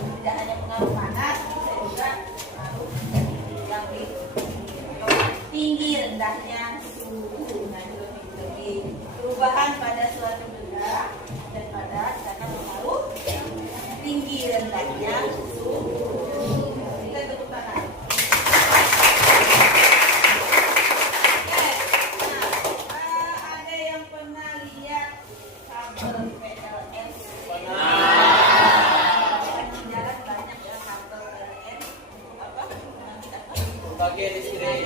Tidak hanya pengaruh panas, bisa juga pengaruh yang tinggi rendahnya suhu. Nah, lebih perubahan pada suatu benda dan pada akan pengaruh tinggi rendahnya suhu. Kita tepuk tangan. Ada yang pernah lihat kabel PLN? Jalan banyak ya kabel PLN. Apa? Bagian listrik.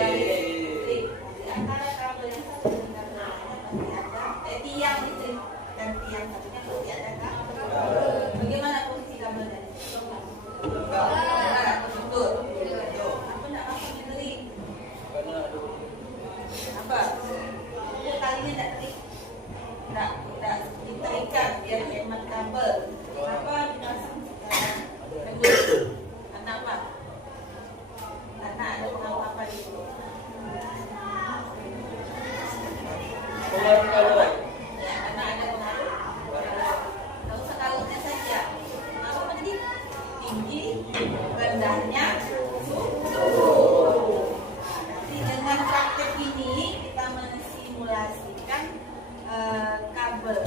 Di antara kabel yang satu dengan masih ada tiang listrik dan tiang satunya masih ada kabel. Bagaimana posisi kabelnya? Betul. Apa nak masuk listrik? Apa? Talinya tidak terik, tidak diterikat biar hemat kabel. Kenapa dipasang sekarang? Karena apa? Karena ada pengaruh apa di situ? Pengaruh kabel. Ya, karena ada pengaruh. Tidak usah kalaunya saja. Pengaruh apa tadi? Tinggi, rendahnya suhu. Nanti dengan praktek ini kita mensimulasikan kabel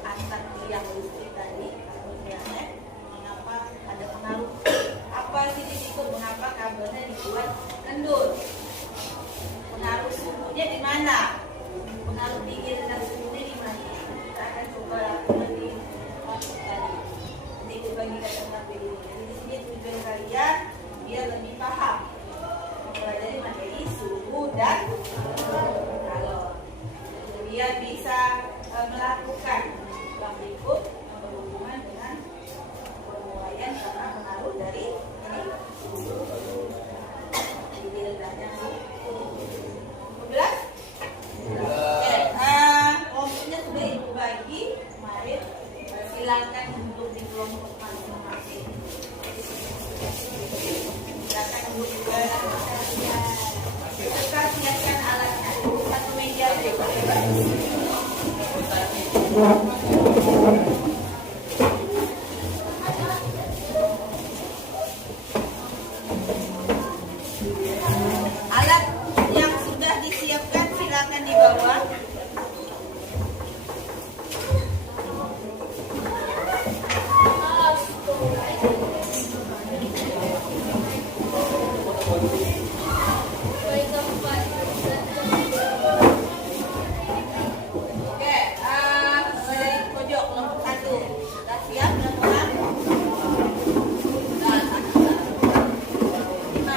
antar tiang listrik tadi, kabelnya. Mengapa ada pengaruh? Apa sih itu? Mengapa kabelnya dibuat kendor? Pengaruh suhunya di mana? Pengaruh tinggi rendah suhunya di mana? Kita akan coba lakukan di waktu tadi. Nanti itu bagi kata ini. Jadi di sini tujuan kalian biar lebih paham mempelajari materi suhu dan kalor. Biar bisa melakukan yang berikut yang berhubungan dengan penilaian karena pengaruh dari ini suhu. Tinggi rendahnya suhu. Jelas? Oke, kelompoknya sudah ibu bagi kemarin. Silakan duduk di kelompok masing-masing. Silakan duduk di kelompok. Kita siapkan alatnya. Satu meja alat yang sudah disiapkan silakan dibawa. Oke, dari pojok kelompok 1. Sudah siap teman-teman? Nah, 5,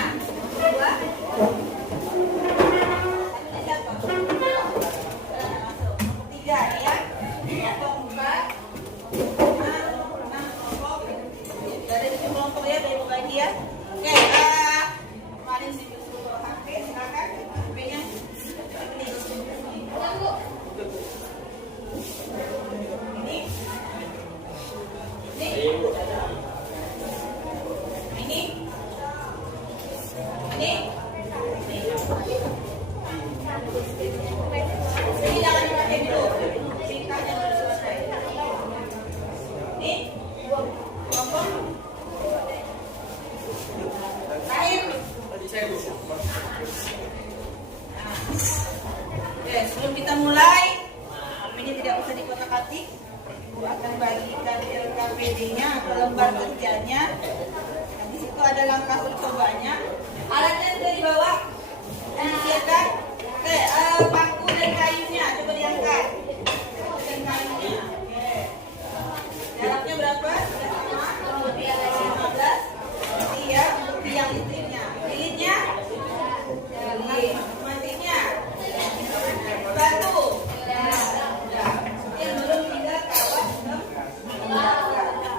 2. Siapa? Masuk. 3 ya. Kelompok 4. 6 kelompok. Dari kelompok ya, dari bagi ya. Oke, kemarin disuruh HP, silakan HP-nya. Ini jangan dipakai dulu. Singkatnya baru selesai. Ini kelompok terakhir. Oke, sebelum kita mulai, ini tidak usah dikotak-katik. Ibu akan bagikan LKPD-nya atau lembar kerjanya. Dan di situ ada langkah uji cobanya. Alatnya sudah dibawa dan disiapkan. Oke, paku dan kayunya coba diangkat. Paku dan kayunya. Oke. Jaraknya berapa? Kurang lebih ada 15. Iya, untuk tiang listriknya. Lilitnya? Lilit. Matinya? Batu. Yang belum tinggal kawat.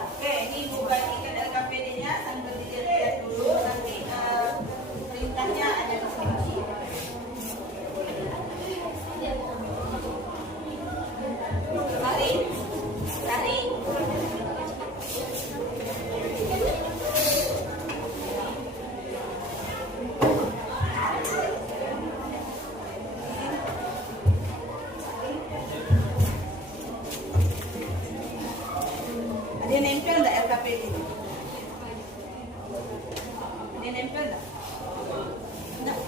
Oke, ini ibu bagikan LKPD-nya sambil dilihat dulu. Nanti perintahnya ada di sini. Cari. Ada nempel nggak LKPD? Ini nempel nggak? Nggak.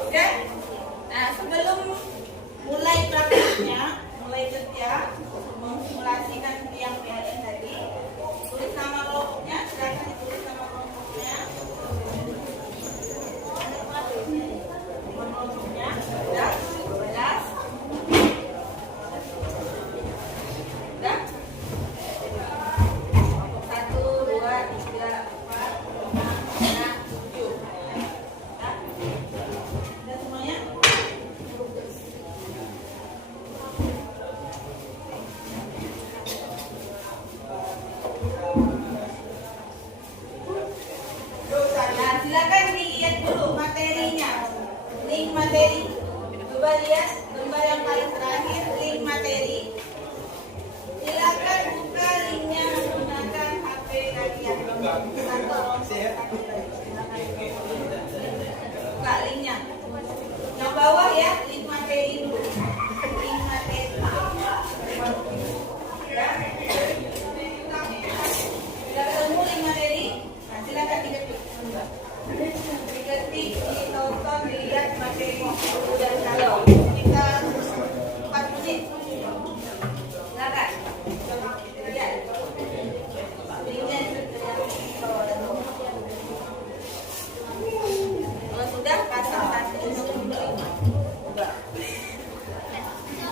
Oke. Nah, sebelum mulai prakteknya, mulai kerja, memsimulasikan yang PLN tadi, tulis nama kelompoknya, silakan ditulis nama kelompoknya. Kelompoknya, sudah, 12. Sudah. Kelompok 1, 2, 3, 4, 5, 6, 7. Sudah. Sudah semuanya? Nah, silakan dilihat dulu materinya. Link materi. Coba lihat gambar yang paling terakhir, link materi. Silakan buka linknya menggunakan HP kalian. Buka linknya. Yang bawah ya, link materi dulu. Link materi. Ya. Sudah ketemu link materi? Nah, silakan diketik. Diketik, ditonton, dilihat materi. Sudah kalau kita 4 menit. Silakan. Lihat. Linknya kalau sudah pasang satu.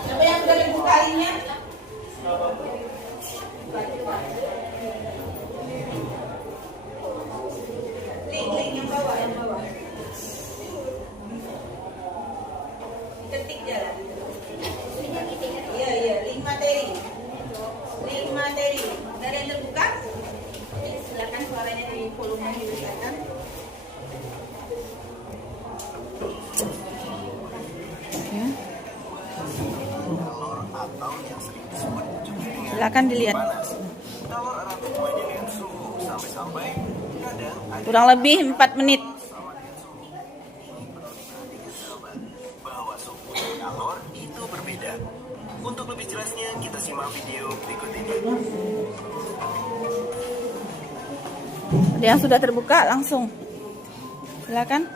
Siapa yang sudah dibuka linknya? Link yang bawah, yang bawah. Ketik jalan. Iya, link materi. Link materi. Ada yang terbuka? Silakan suaranya di volume dibesarkan. Silakan dilihat. Kurang lebih 4 menit. Bahwa suhu dan kalor itu berbeda. Untuk lebih jelasnya, kita simak video berikut ini. Ada yang sudah terbuka langsung. Silakan.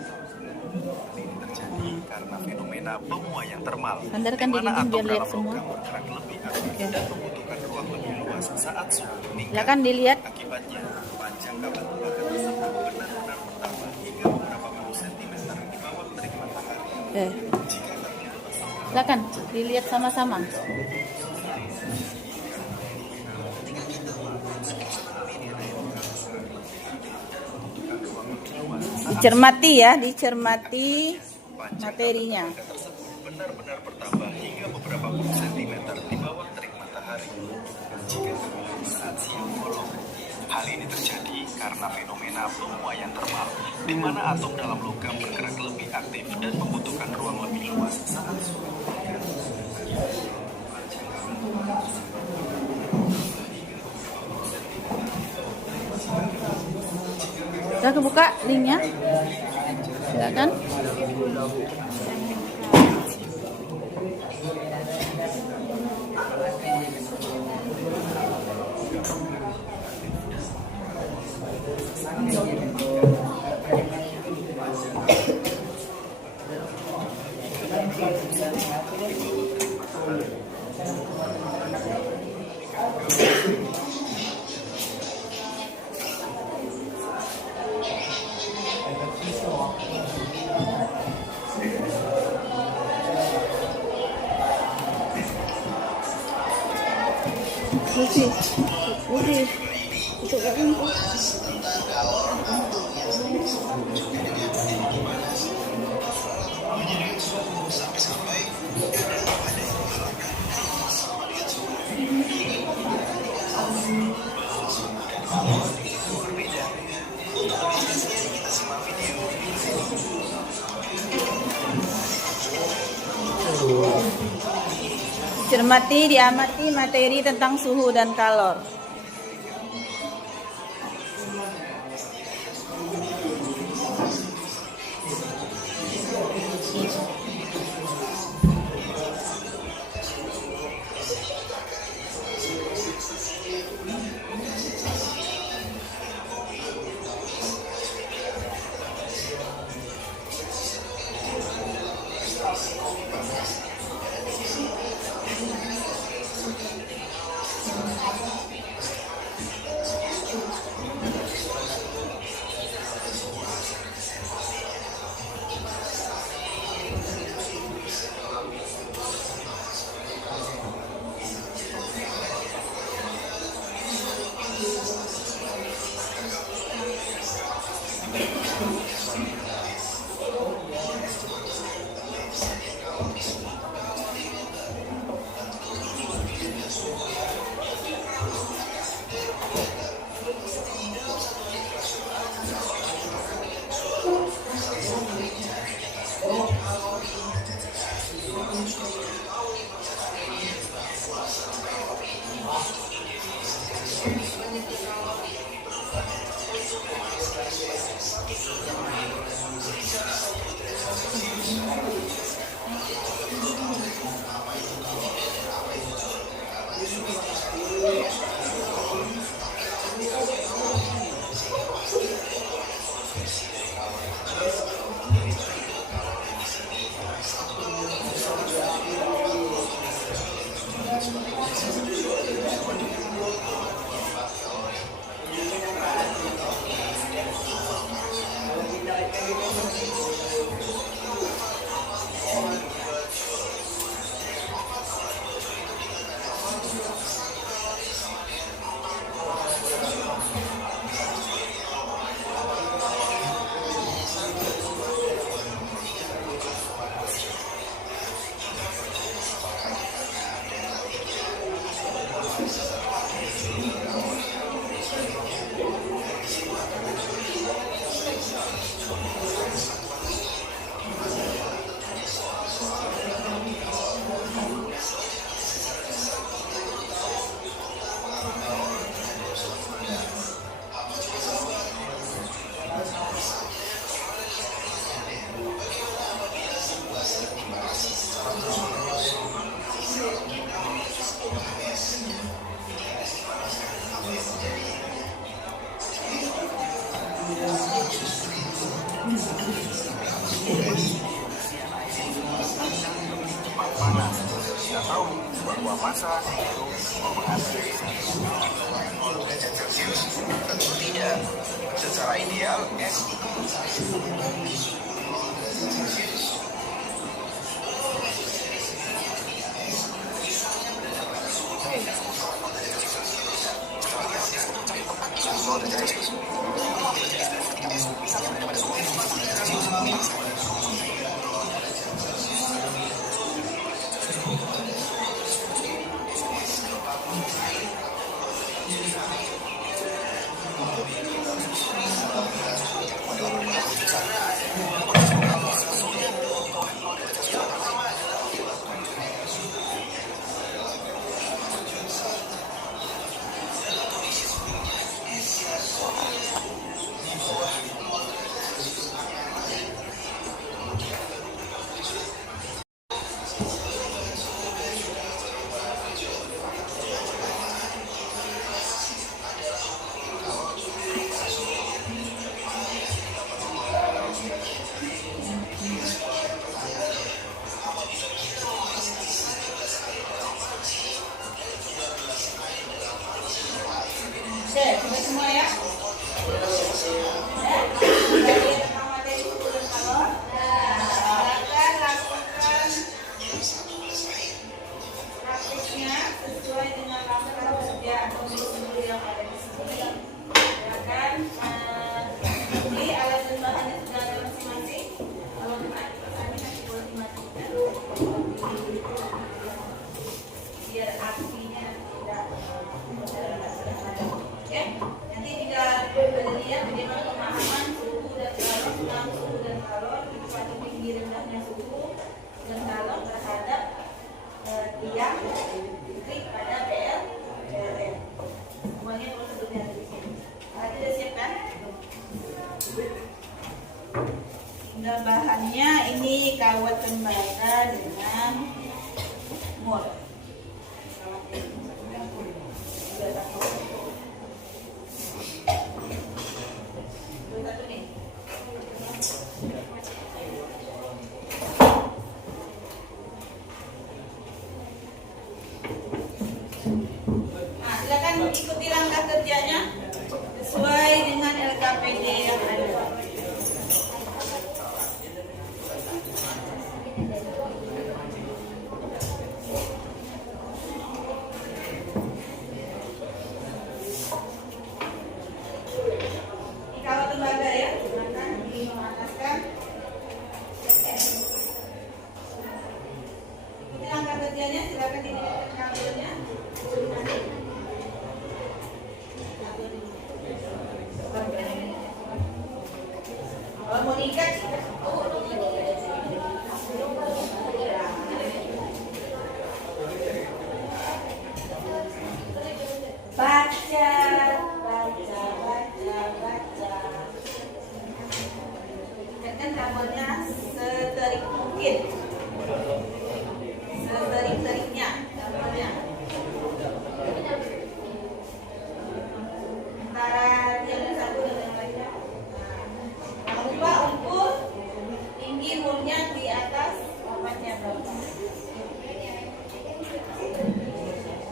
Ini terjadi karena fenomena penguaian termal. Sandarkan di mana diri atom biar lihat dalam semua. logam bergerak lebih aktif Oke. dan membutuhkan ruang lebih luas saat suhu meningkat. Silakan dilihat. Akibatnya, panjang kabel tembaga tersebut benar-benar bertambah hingga beberapa puluh sentimeter di bawah terik matahari. Oke. Silakan dilihat sama-sama. Dicermati ya, dicermati materinya. Tersebut benar-benar bertambah hingga beberapa puluh sentimeter di bawah terik matahari. Jika saat siang bolong, hal ini terjadi karena fenomena penguaian termal, di mana atom dalam logam bergerak lebih aktif dan membutuhkan ruang lebih luas saat suhu meningkat. Sudah kebuka linknya? Silakan. Putih, putih, itu kan. Dicermati, diamati materi tentang suhu dan kalor. panas. Kita tahu bahwa masa itu mengakhiri derajat Celcius tentu tidak. Secara ideal es itu Coba semua ya. Silakan lakukan praktiknya sesuai dengan laporan pekerjaan pembuku yang ada di sini. Silakan ini alat dan bahannya sudah ada masing-masing. Kalau kami nanti boleh dimatikan biar apinya tidak ya. Nanti kita lihat bagaimana pemahaman suhu dan kalor tentang suhu dan kalor pada tinggi rendahnya suhu dan kalor terhadap yang diklik pada PLN. Semuanya prosedurnya ada di sini. Tadi udah siap kan? Tinggal bahannya ini kawat cemara dengan mur. Nah, silakan ikuti langkah kerjanya sesuai dengan LKPD yang ada. Ini kawat tembaga ya, akan dimanaskan. Ikuti langkah kerjanya, silakan didekatkan kabelnya. Kalau mau diikat, baca. Ikatkan kabelnya seterik mungkin, seterik-teriknya kabelnya. Antara yang satu dan yang lainnya. Jangan lupa ukur tinggi murnya di atas papannya berapa.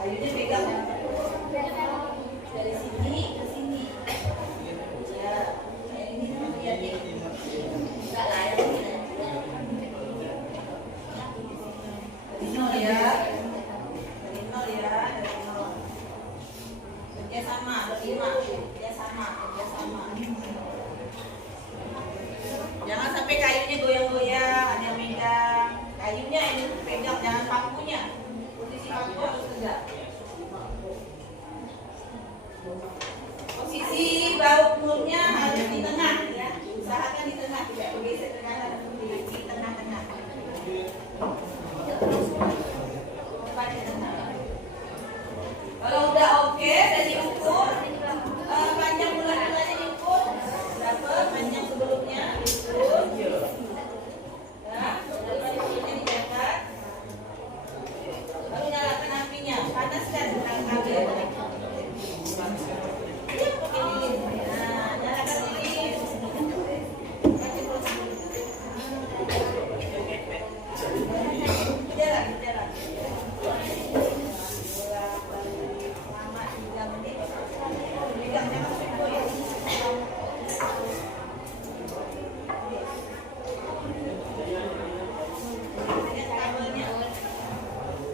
Kayunya pegang dari sini ke sini. Ya, ini lihat nih. Enggak lah ya. Dari nol ya. Dari nol ya, dari nol. Kerjasama, berlima. Kerjasama. Jangan sampai kayunya goyang-goyang, ada yang megang. Kayunya ini pegang, jangan pakunya. Posisi paku harus tegak. Posisi baut mulutnya harus di tengah ya. Usahakan di tengah, tidak bergeser ke kanan, di tengah-tengah. Tepat di tengah. Kalau udah oke, dan diukur panjang bulan-bulannya diukur berapa, panjang sebelumnya diukur. Ya, lalu sebelumnya dicatat. Lalu nyalakan apinya, panaskan kabel. Nah, nyalakan lilin. Baca prosedur. Jalan. Lama 3 menit. Pegang jangan suku ya. Lihat kabelnya.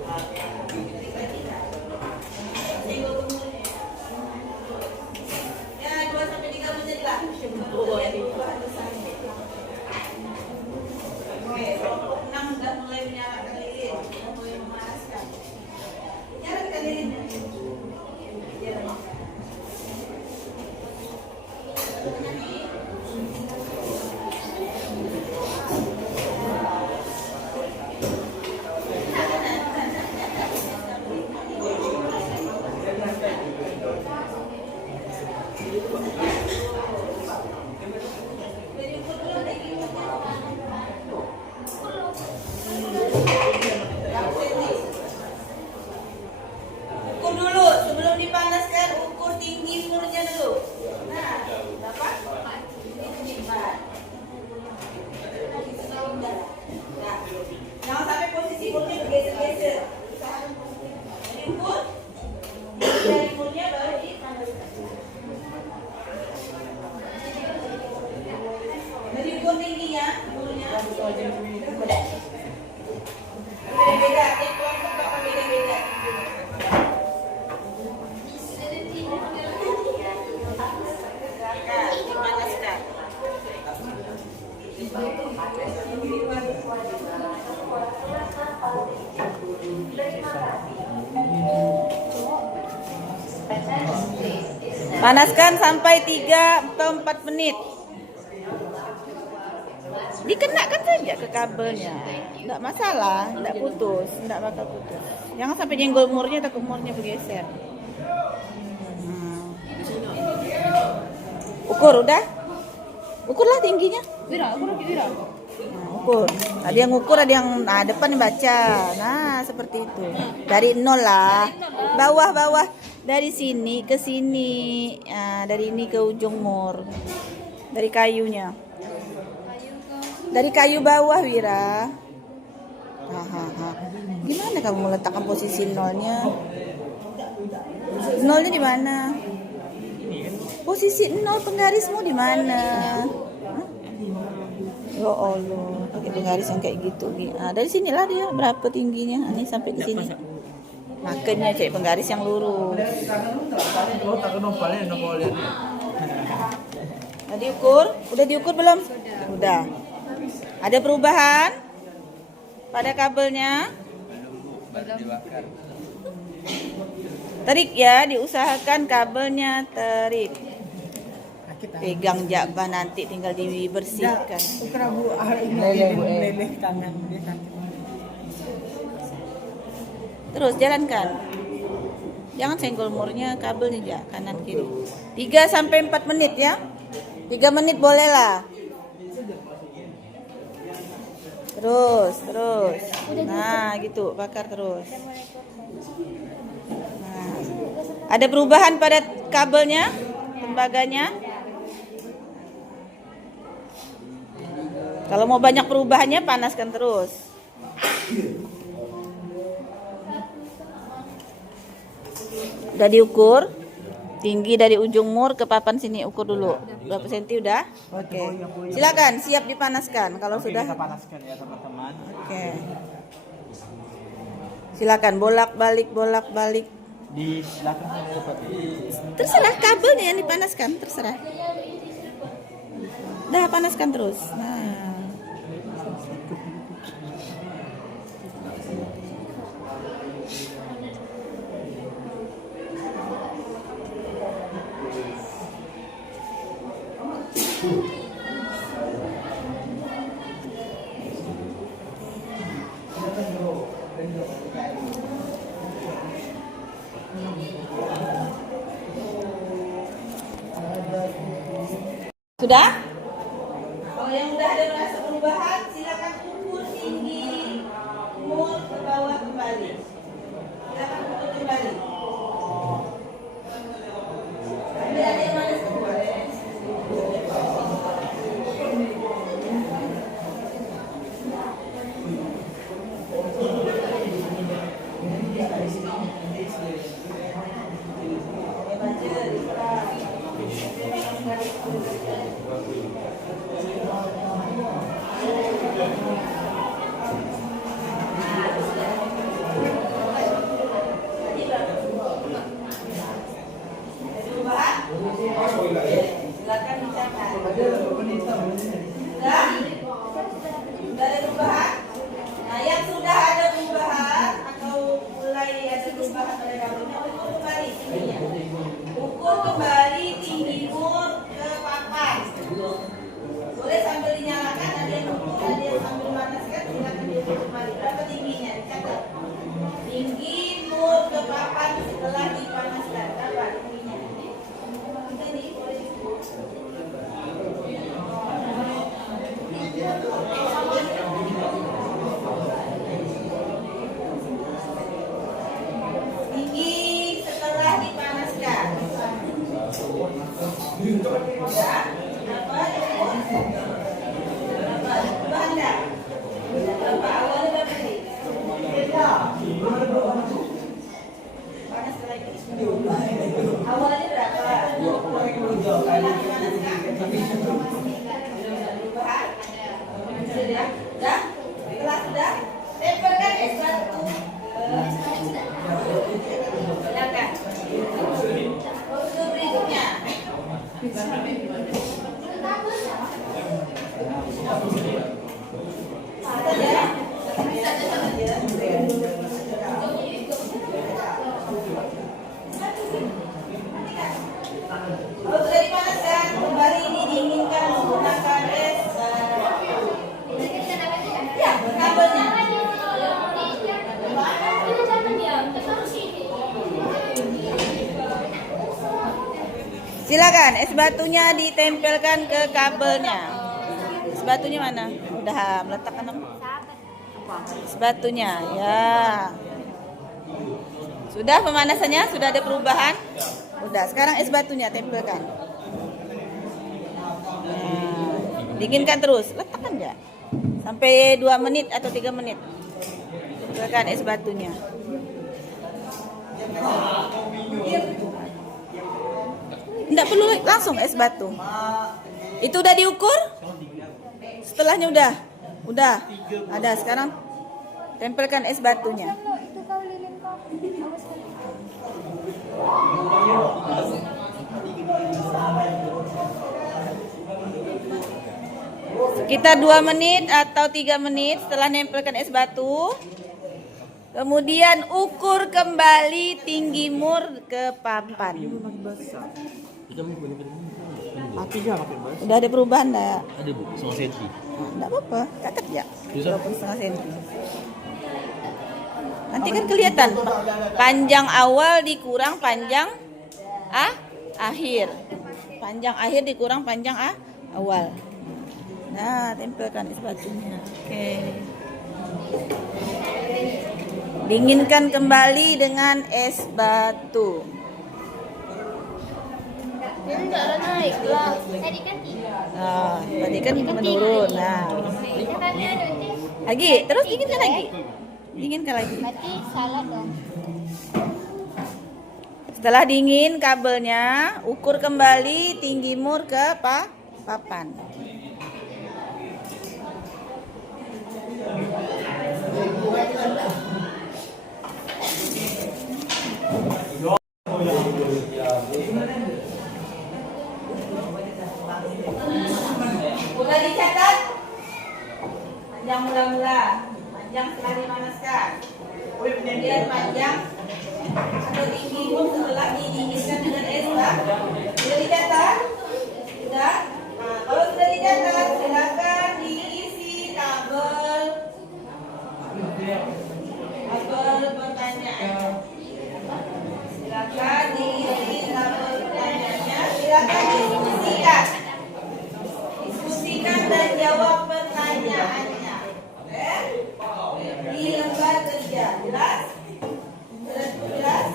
Tarik lagi. Senggol ke mulutnya. Ya, 2-3 menit lah. Lihat perubahan besarnya. Oke, kelompok 6 sudah mulai menyalakan lilin, sudah mulai memanaskan. Nyalakan lilinnya. Jalan. Ukur dulu sebelum dipanaskan, ukur tinggi murnya dulu. Nah, berapa? Ini 4. Nah, jangan sampai posisi murnya bergeser-geser. Usahakan posisi. Jadi ukur dari murnya baru dipanaskan. Jadi ukur tingginya murnya. Beda-beda, tiap kelompok bakal beda-beda. Dipanaskan. Panaskan sampai 3 atau 4 menit. Dikenakan saja ke kabelnya. Enggak masalah, enggak putus, enggak bakal putus. Jangan sampai nyenggol murnya, takut murnya bergeser. Ukur udah? Ukurlah tingginya. Ukur. Ada yang ukur, ada yang depan yang baca. Nah, seperti itu. Dari nol lah. Bawah-bawah. Dari sini ke sini. Nah, dari ini ke ujung mur. Dari kayunya. Dari kayu bawah, Wira. Gimana kamu meletakkan posisi nolnya? Nolnya di mana? Posisi nol penggarismu di mana? Ya Allah, pakai penggaris yang kayak gitu. Nah, dari sinilah dia berapa tingginya? Ini sampai di sini. Makanya cari penggaris yang lurus. Udah diukur? Udah diukur belum? Udah. Ada perubahan pada kabelnya? Tarik ya, diusahakan kabelnya tarik. Pegang jabah nanti tinggal dibersihkan. Leleh tangan dia sakit. Terus jalankan. Jangan senggol murnya, kabelnya ya, kanan kiri. 3 sampai 4 menit ya. 3 menit boleh lah. Terus. Nah, gitu, bakar terus. Nah, ada perubahan pada kabelnya, tembaganya? Kalau mau banyak perubahannya, panaskan terus. Udah diukur tinggi dari ujung mur ke papan sini, ukur dulu berapa senti udah? Oke. Silakan, siap dipanaskan kalau sudah. Kita panaskan ya teman-teman. Oke. Silakan bolak-balik. Di belakang sana seperti Terserah kabelnya yang dipanaskan, terserah. Dah panaskan terus. Nah. Sudah? Kalau yang udah ada merasa perubahan, silakan ukur tinggi mur ke bawah kembali. Silakan ukur kembali. Tapi ada yang manis boleh. Baca. Silakan, es batunya ditempelkan ke kabelnya. Es batunya mana? Udah meletakkan apa? Es batunya, ya. Sudah pemanasannya? Sudah ada perubahan? Udah, sekarang es batunya tempelkan. Nah, dinginkan terus, letakkan ya. Sampai 2 menit atau 3 menit. Tempelkan es batunya. Tidak perlu langsung es batu. Itu udah diukur? Setelahnya udah. Ada sekarang tempelkan es batunya. Itu kau lilin kau. Awas kali. Sekitar 2 menit atau 3 menit setelah nempelkan es batu. Kemudian ukur kembali tinggi mur ke papan. Udah ada perubahan enggak? Ada Bu, 1 senti. Enggak apa-apa, catat ya. Bisa? 2,5 cm. Nanti kan kelihatan panjang awal dikurang panjang akhir. Panjang akhir dikurang panjang awal. Nah, tempelkan es batunya. Oke. Dinginkan kembali dengan es batu. Enggak lah naik lah. Tadi kan 3. Nah, tadi kan menurun. Nah, Katanya nanti. lagi, terus dinginkan lagi. Dinginkan lagi. Berarti salah dong. Setelah dingin kabelnya, ukur kembali tinggi mur ke papan. Udah dicatat? Panjang mula-mula, panjang setelah dimanaskan. Kemudian panjang atau tinggi pun setelah didinginkan dengan es batu. Sudah dicatat? Sudah? Nah, kalau sudah dicatat, silakan diisi tabel pertanyaan. Silakan diisi tabel pertanyaannya. Silakan diskusikan. Diskusikan dan jawab pertanyaannya. Di lembar kerja. Jelas? Jelas?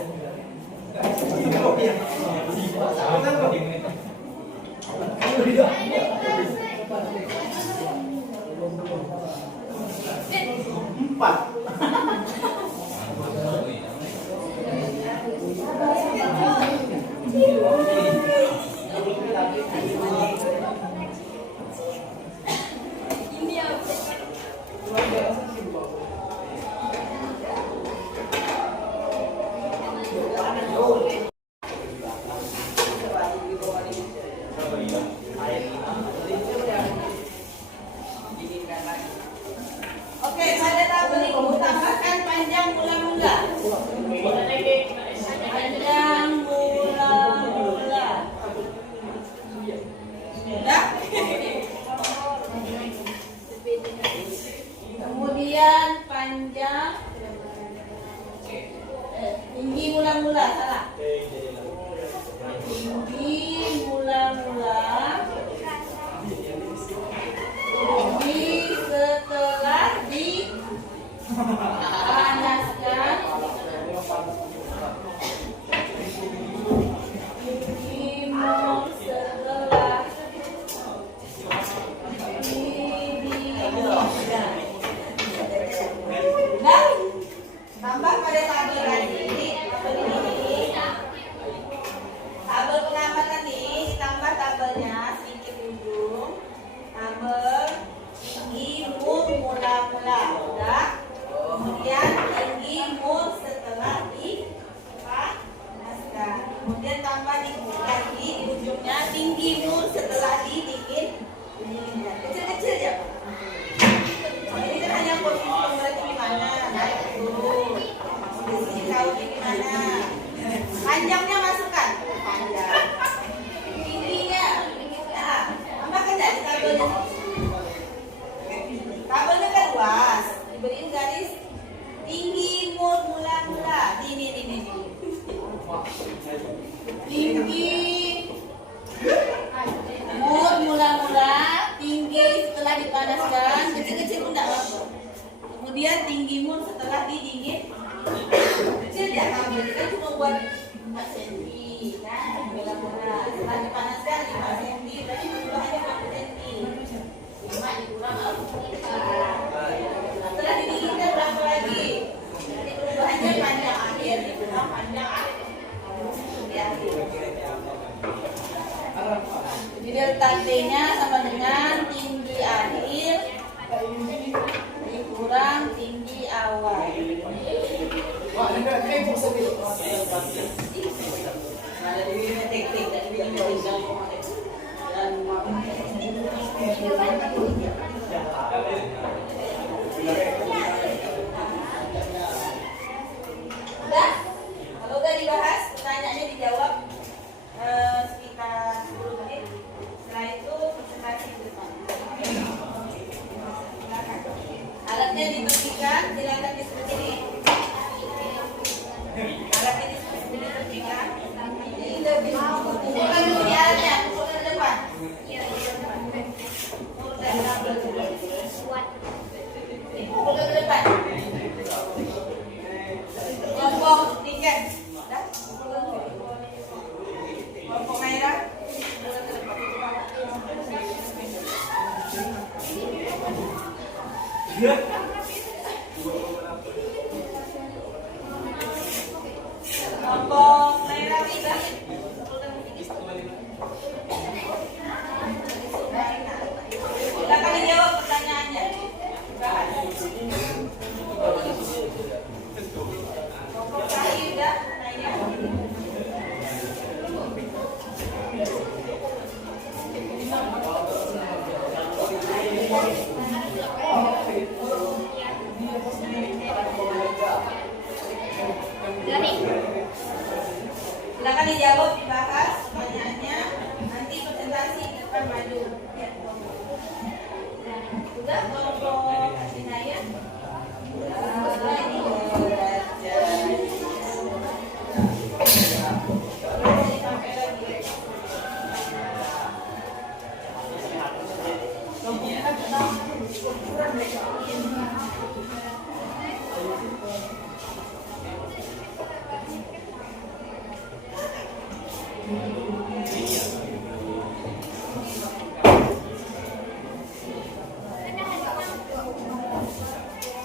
Oke, pada tabel itu tambahkan panjang mula-mula. Panjang mula-mula. Sudah? Kemudian panjang tinggi mula-mula, salah. Tinggi mula-mula. Tinggi setelah dipanaskan. Tinggi mur setelah didinginkan. Nah, tambah pada tabel tadi, tabel ini, tabel pengamatan nih, ditambah tabelnya sedikit ujung, tabel tinggi mur mula-mula, udah. Kemudian tinggi mur setelah dipanaskan. Kemudian tambah di lagi di ujungnya tinggi mur setelah didinginkan. Kecil-kecil ya, Pak. Ini kan hanya posisi pemberatnya gimana, naik turun. Posisi kautnya gimana. Panjangnya masukkan, panjang. Tingginya, nah, tambahkan dari tabelnya. Tabelnya kan luas, diberiin garis tinggi mur mula-mula. Ini. Tinggi dipanaskan, kecil-kecil enggak apa. Kemudian tinggimu setelah didingin kecil ya, kamu kan cuma buat 4 cm kan, bola-bola. Setelah dipanaskan 5 cm, berarti perubahannya berapa cm? 5 dikurang 4. Setelah didinginkan berapa lagi? Jadi perubahannya panjang akhir dikurang panjang akhir. Jadi delta T-nya sama dengan tinggi akhir dikurang tinggi awal. Udah? Kalau udah dibahas, pertanyaannya dijawab sekitar 10 menit. Setelah itu presentasi ke depan. Alatnya dibersihkan, silakan diskusi. Alatnya diskusi dibersihkan. Bukan dulu di alatnya, bukan ke depan. Bukan ke depan. Kelompok tiket. Kelompok merah. Kelompok merah tidak. Silakan dijawab pertanyaannya. Kelompok tadi udah nanya. Silakan dijawab, dibahas pertanyaannya. Nanti presentasi di depan maju. Ya. Sudah kelompok Sinaya?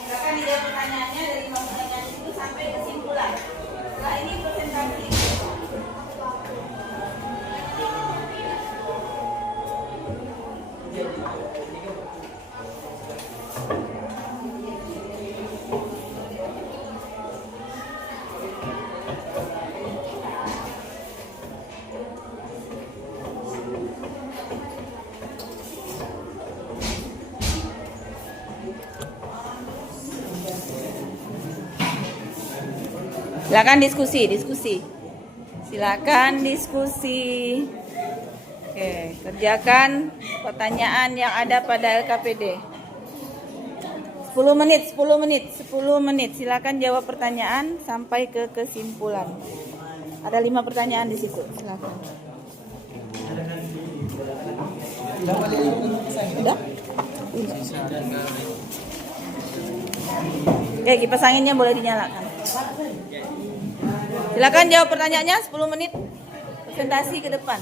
Silakan dijawab pertanyaannya dari 5 pertanyaan itu sampai kesimpulan. Setelah ini presentasi. Silakan diskusi. Silakan diskusi. Oke, kerjakan pertanyaan yang ada pada LKPD. 10 menit. Silakan jawab pertanyaan sampai ke kesimpulan. Ada 5 pertanyaan di situ. Silakan. Udah? Oke, kipas anginnya boleh dinyalakan. Silakan jawab pertanyaannya 10 menit. Presentasi ke depan.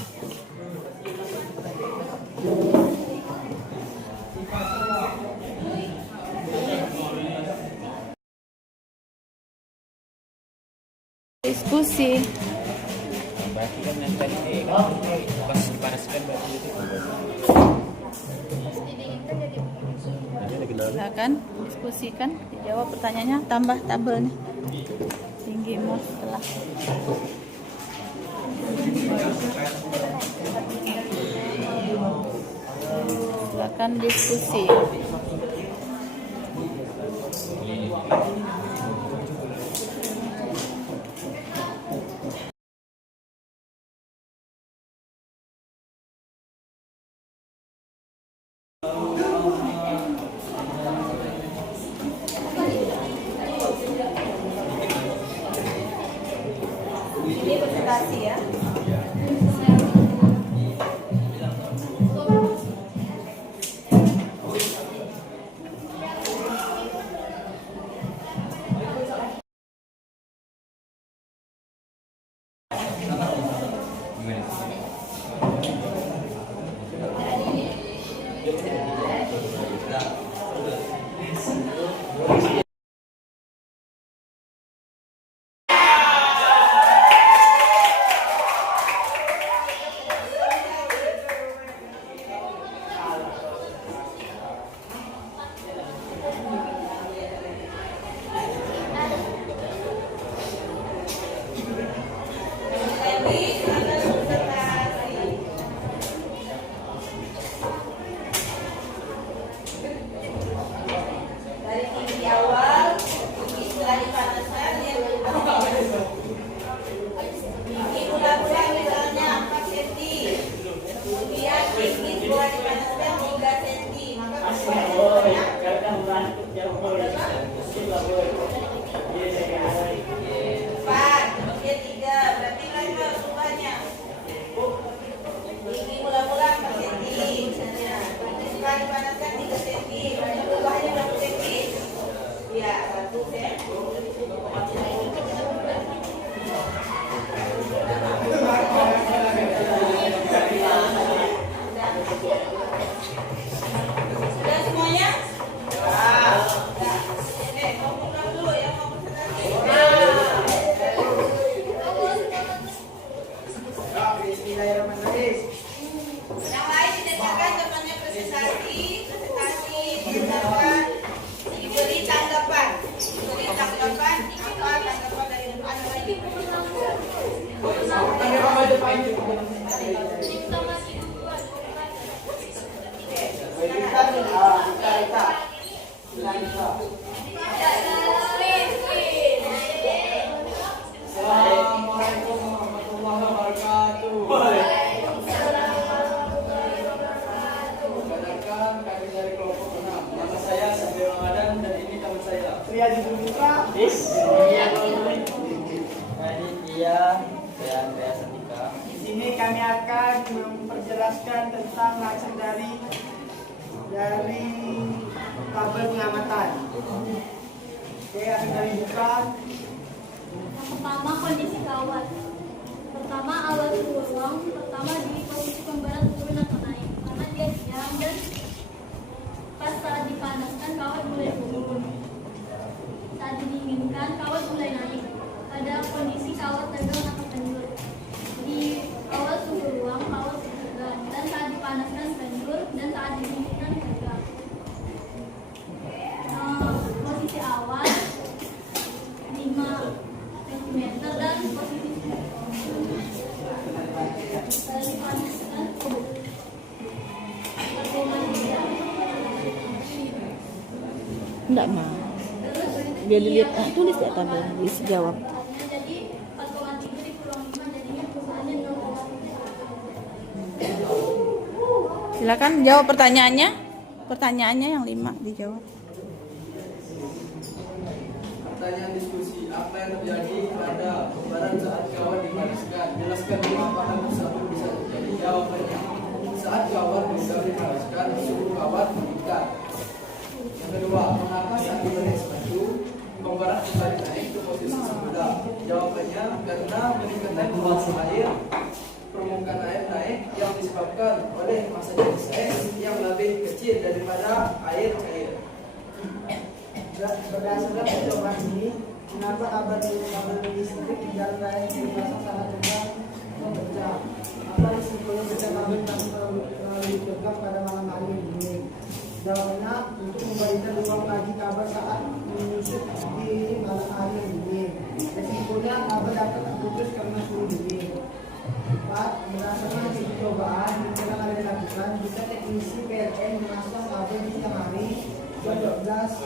Diskusi. Berarti kan yang tadi pas dipanaskan berarti itu. Silakan diskusikan, dijawab pertanyaannya, tambah tabelnya. Tinggi mau setelah. Silakan diskusi. Ini presentasi ya. Dari tinggi awal, tinggi setelah dipanaskan dia tinggi mula-mula misalnya 4 cm, kemudian tinggi setelah dipanaskan 3 cm, maka kemudian 4, kemudian 3, berarti lima rubahnya. Tinggi mula-mula 4 cm misalnya, tinggi setelah dipanaskan 3 cm, berarti rubahnya berapa cm? Ya, 1 cm. Sudah semuanya? Sudah. Kamu pulang dulu ya, mau Bismillahirrahmanirrahim. yang lain didengarkan depannya presentasi, didengarkan, diberi tanggapan apa tanggapan dari depan lagi. Assalamualaikum warahmatullahi wabarakatuh. Perkenalkan, kami dari kelompok 6. Nama saya Sabir Ramadan dan ini teman saya. Pria di Dunia. Panitia dan Pria Setika. Di sini kami akan memperjelaskan tentang hasil dari tabel pengamatan. Oke, akan dari buka. Pertama, kondisi kawat. Pertama, awal suhu ruang. Pertama, di posisi pembarat turun atau naik. Karena dia diam dan pas saat dipanaskan, kawat mulai turun. Saat didinginkan, kawat mulai naik. Pada kondisi kawat tegang atau kendur. Di awal suhu ruang, kawat tegang. Dan saat dipanaskan, kendur. Dan saat didinginkan, tegang. Posisi awal 5 cm dan posisi dipanaskan 4,3. Enggak mah. Biar dilihat, tulis ya tabel, bisa jawab. Jadi 4,3 dikurang 5 jadinya perubahannya 0,3. Silakan jawab pertanyaannya. Pertanyaannya yang 5 dijawab. Pertanyaan diskusi, apa yang terjadi pada pembarat saat kawat dipanaskan? Jelaskan mengapa hal tersebut bisa terjadi. Jawabannya, saat kawat bisa dipanaskan, suhu kawat meningkat. Yang kedua, mengapa saat diberi sepatu pembarat kembali naik ke posisi semula? Jawabannya, karena meningkatnya permukaan air naik yang disebabkan oleh massa jenis es yang lebih kecil daripada air cair. Berdasarkan percobaan ini, kenapa kabel listrik di jalan raya dipasang sangat tegang dan pecah? Apa risikonya jika kabel terlalu tegang pada malam hari yang dingin? Jawabannya, untuk memberikan ruang bagi kabel saat menyusut di malam hari yang dingin. Risikonya kabel dapat terputus karena suhu dingin. 4. Berdasarkan hasil percobaan yang ada dilakukan, jika teknisi PLN memasang kabel di siang hari jam 12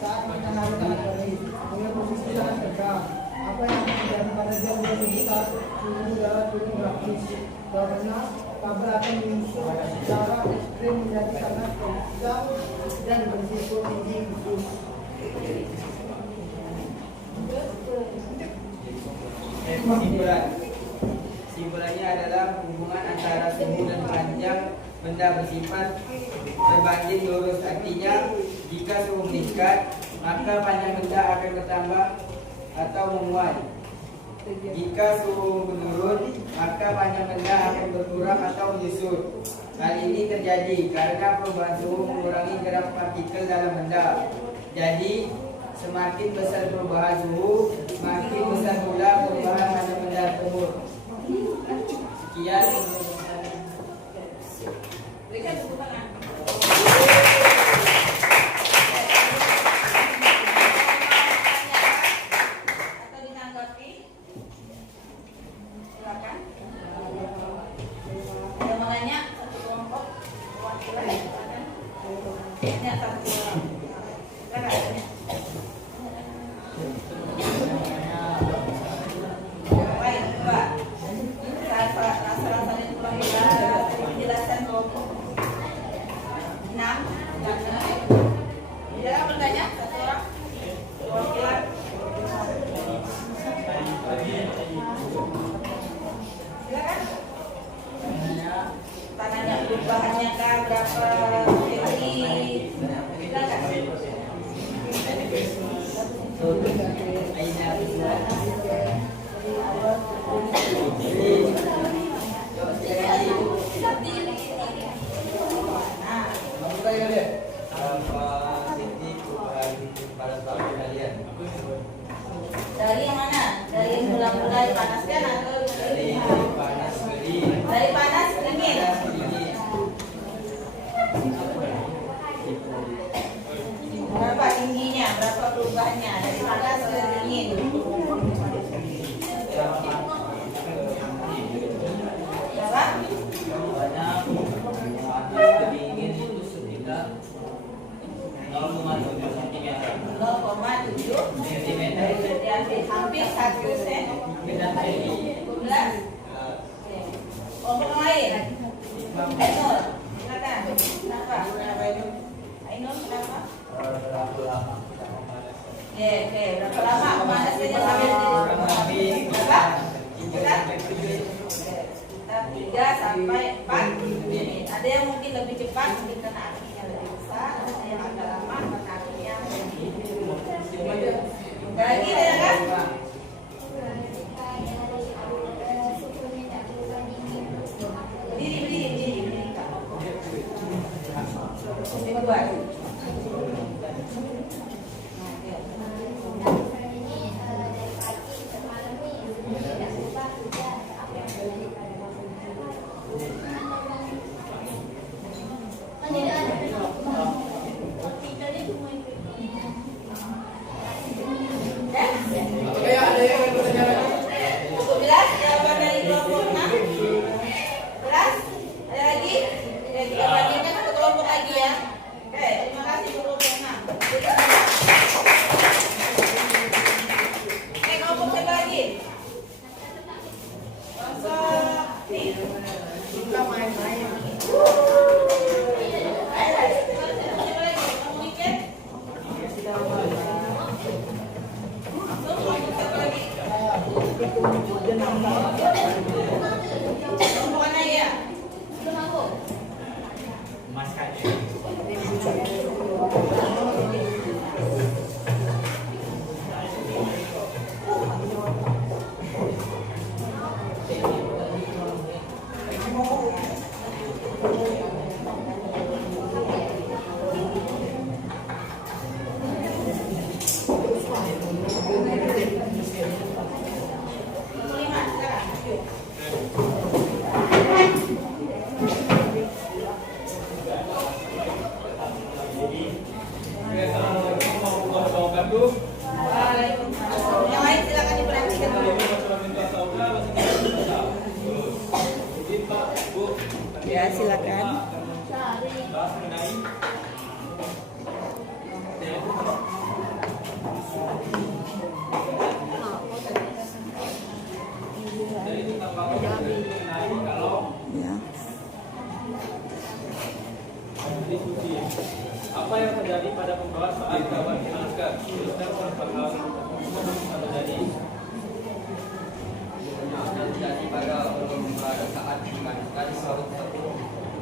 saat matahari sangat terik dengan posisi sangat tegang, apa yang terjadi pada jam 12 saat suhu udara turun drastis? Karena kabel akan menyusut secara ekstrim menjadi sangat tegang dan berisiko tinggi khusus. Kesimpulannya adalah hubungan antara suhu dan panjang benda bersifat berbanding lurus. Artinya, jika suhu meningkat, maka panjang benda akan bertambah atau menguat. Jika suhu menurun, maka panjang benda akan berkurang atau menyusut. Hal ini terjadi karena perubahan suhu mengurangi gerak partikel dalam benda. Jadi semakin besar perubahan suhu, semakin besar pula perubahan pada benda tersebut. Sekian. Berikan tepuk tangan. Atau ditanggapi? Silakan. Yang mau nanya satu kelompok perwakilan, silakan. Tanya satu orang. Silakan. Baik, Mbak. Rasa-rasanya kurang jelas. Penjelasan kelompok 6. Silakan bertanya satu orang. Perwakilan. Silakan. Tanahnya perubahannya kah berapa tinggi? Silakan. Dari yang mana? Dari yang mulai panaskan atau dari Panas beri. dari panas dingin? Berapa tingginya? Berapa perubahannya dari panas ke dingin? Berapa? Dingin itu sekitar 0,7 cm. 0,7 cm. Jadi hampir 1 sen. 12. Kelompok lain. Ainul, silakan. Kenapa? Ainul, kenapa? Oke, berapa lama pemanasnya sampai berapa? 3 sampai 4 menit. Ada yang mungkin lebih cepat, mungkin karena apinya lebih besar. Ada yang agak lama, karena apinya lebih. Lagi ada kan? Berdiri. Buat. Cukup jelas jawaban dari kelompok 6? Jelas? Ada lagi? Ya, kita bagikan satu kelompok lagi ya. Oke, terima kasih kelompok 6. Oke, kelompok satu lagi. Kelompok nih. Kita main-main. Mana ya? Belum aku. Mas Kak. Yang lain silakan diperhatikan dulu. Ya, silakan. Apa yang terjadi pada pembawa saat kawan dipanaskan? Terjadi pada saat dipanaskan suatu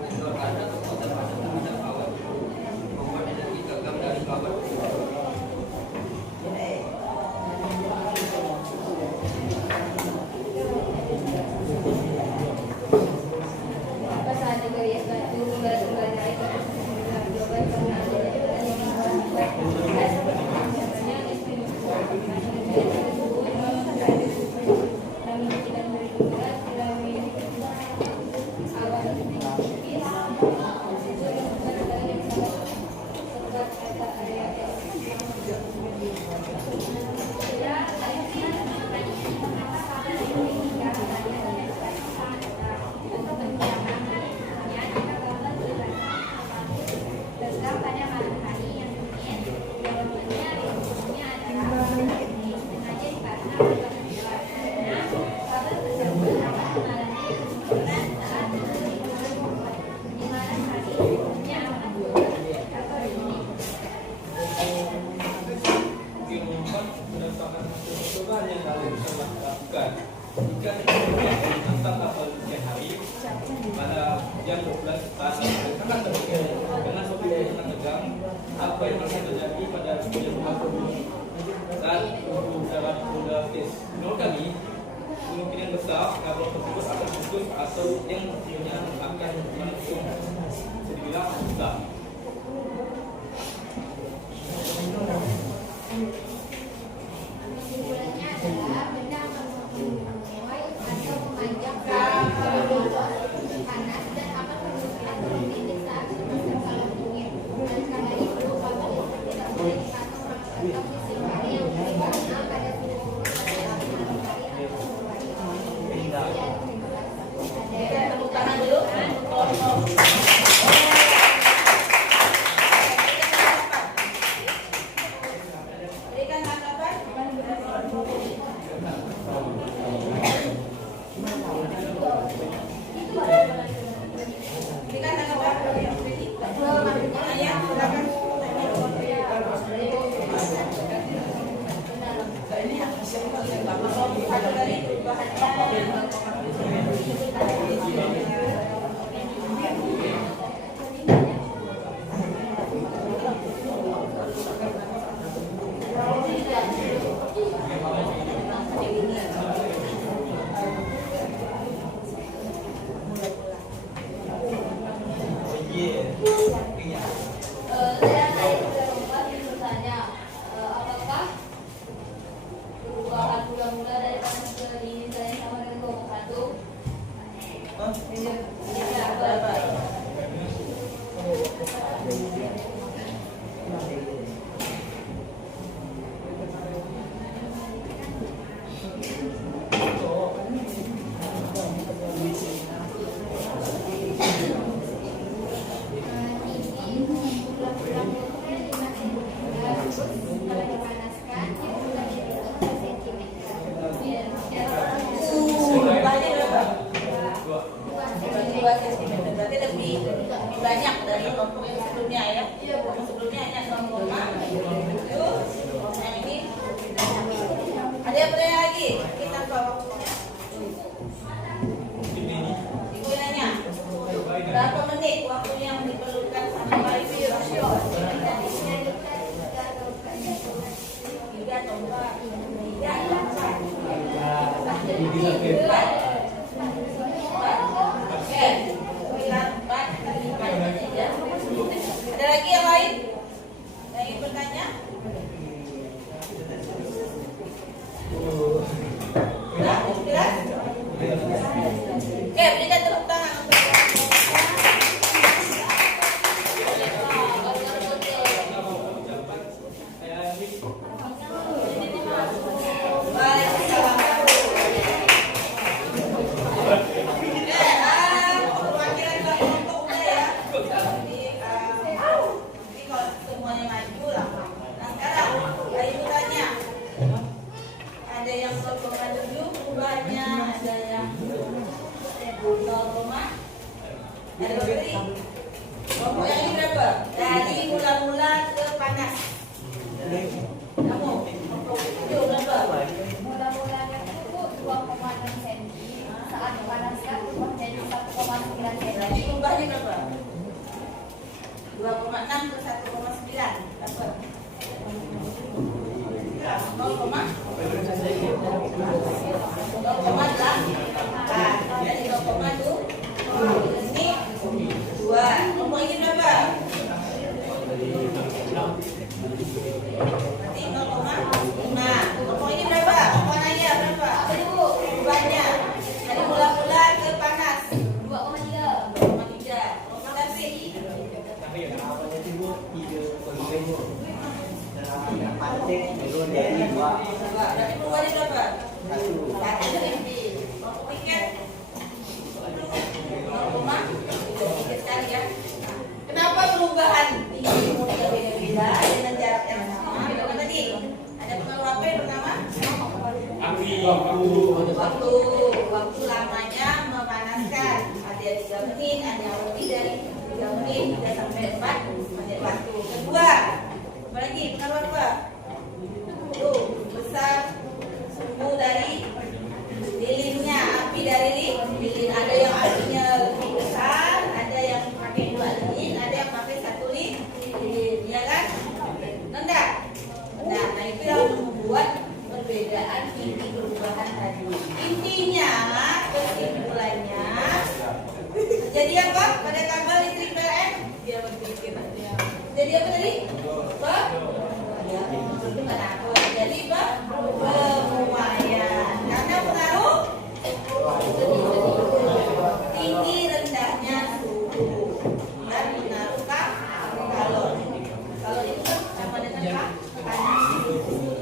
sensor ada kekuatan pada terhadap kawan membuat energi gagal dari kawan. Terima kasih. Jika tentang kapal siang hari pada jam 12 sangat terbuka dengan topik yang sangat tegang, apa yang akan terjadi pada jam 20 saat dalam udah tes. Menurut kami, kemungkinan besar kapal tersebut akan putus atau yang akan langsung dibilang besar. Kesimpulannya adalah benda akan menguap atau memanjang ke panas dan akan kemungkinan terpilih saat berproses sangat dingin. Dan karena itu, kapal listrik tidak boleh dipasang menggunakan mesin hari yang digunakan pada suhu matahari atau berwarna. Sekian, terima kasih. Tepuk tangan dulu. Berikan tanggapan. Berikan tanggapan. Ayah, silakan. Satu dari perubahannya. Apakah perubahan mula-mula dari panas ke dingin saya sama dengan 21? Ya, apa? Banyak berapa? 2 cm. Berarti lebih banyak dari kelompok yang sebelumnya ya. Yang sebelumnya hanya 0,7. Yang ini ada yang bertanya lagi? Kita ke waktunya. Ibu nanya, berapa menit waktu yang diperlukan sampai video show? 3 atau 4? 3. Ada lagi yang lain? Yang ingin bertanya? Jelas? Jelas? Oke, berikan tepuk tangan untuk ada yang 0,7 perubahannya, ada yang 0, ada berarti kelompok yang ini berapa? Dari mula-mula ke panas. Kamu kelompok 7 berapa? Mula-mulanya itu 2,6 cm. Saat dipanaskan berubah jadi 1,9 cm. Berarti perubahannya berapa? 2,6 ke 1,9 dapat 0,8 dari 0,2 ini 2. Kelompok ini berapa? Berarti 0,5. Kelompok ini berapa? Warnanya berapa? Perubahannya dari mula-mula ke panas 2,3. 2,3. Kelompok tadi berarti perubahannya berapa? 1. Kelompok tiket 0,3 sekali ya. Kenapa perubahan tinggi kemudian beda-beda dengan jarak yang sama? Berapa tadi? Ada pengaruh apa yang pertama? Waktu lamanya memanaskan. Ada 3 menit, ada yang lebih dari 3 menit, 3 sampai 4 menit waktu. Kedua, apa lagi? Pengaruh apa? Tuh, besar suhu dari lilinnya. suhu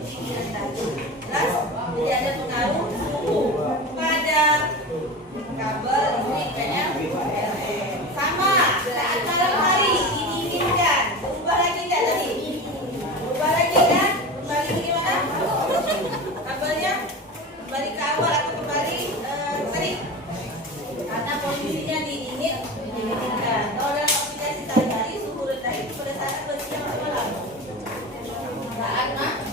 tinggi rendah. Jelas? Jadi ada pengaruh suhu pada kabel listrik PLN. Sama saat malam hari didinginkan. Ubah lagi nggak tadi? Ubah lagi kan? Kembali gimana? Kabelnya kembali ke awal atau kembali tadi? Karena kondisinya didinginkan. Kalau dalam aplikasi sehari-hari suhu rendah itu pada saat bersiang atau malam? Saat malam.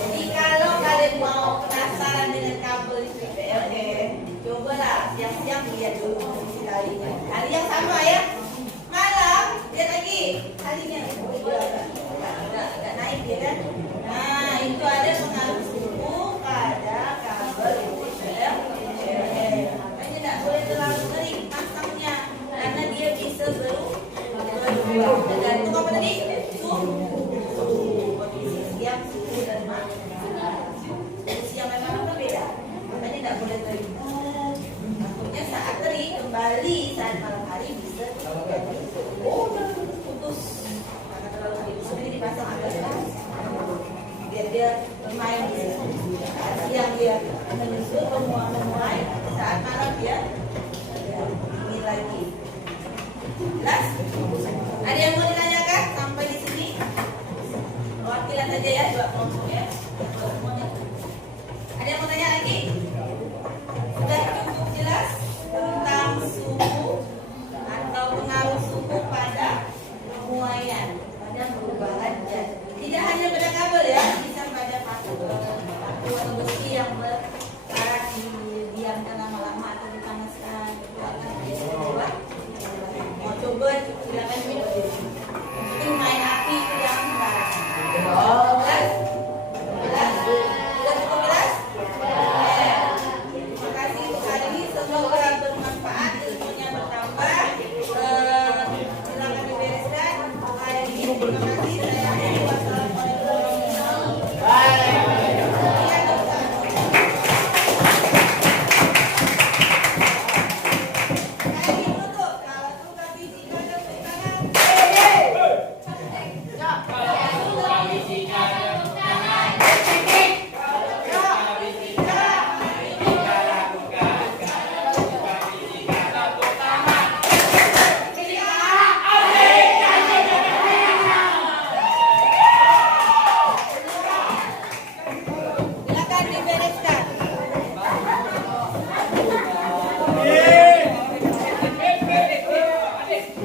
Jadi kalau kalian mau penasaran dengan kabel listrik PLN, cobalah siang-siang lihat dulu kondisi harinya. Hari yang sama ya. Malam lihat lagi harinya. Agak naik ya kan? Nah itu ada pengaruh suhu pada kabel listrik PLN. Makanya tidak boleh terlalu kering pasangnya karena dia bisa berubah. Tergantung apa tadi? Suhu. Kondisi siang, suhu dan malam. Siang dan malam berbeda. Makanya tidak boleh kering. Takutnya saat kering kembali saat malam hari bisa terjadi. Putus karena terlalu kering. Jadi dipasang agak keras biar dia bermain di situ. Saat siang dia menyusul memuai, saat malam dia dingin lagi. Jelas? Ada yang mau ditanyakan sampai di sini? Perwakilan saja ya, dua kelompok ya.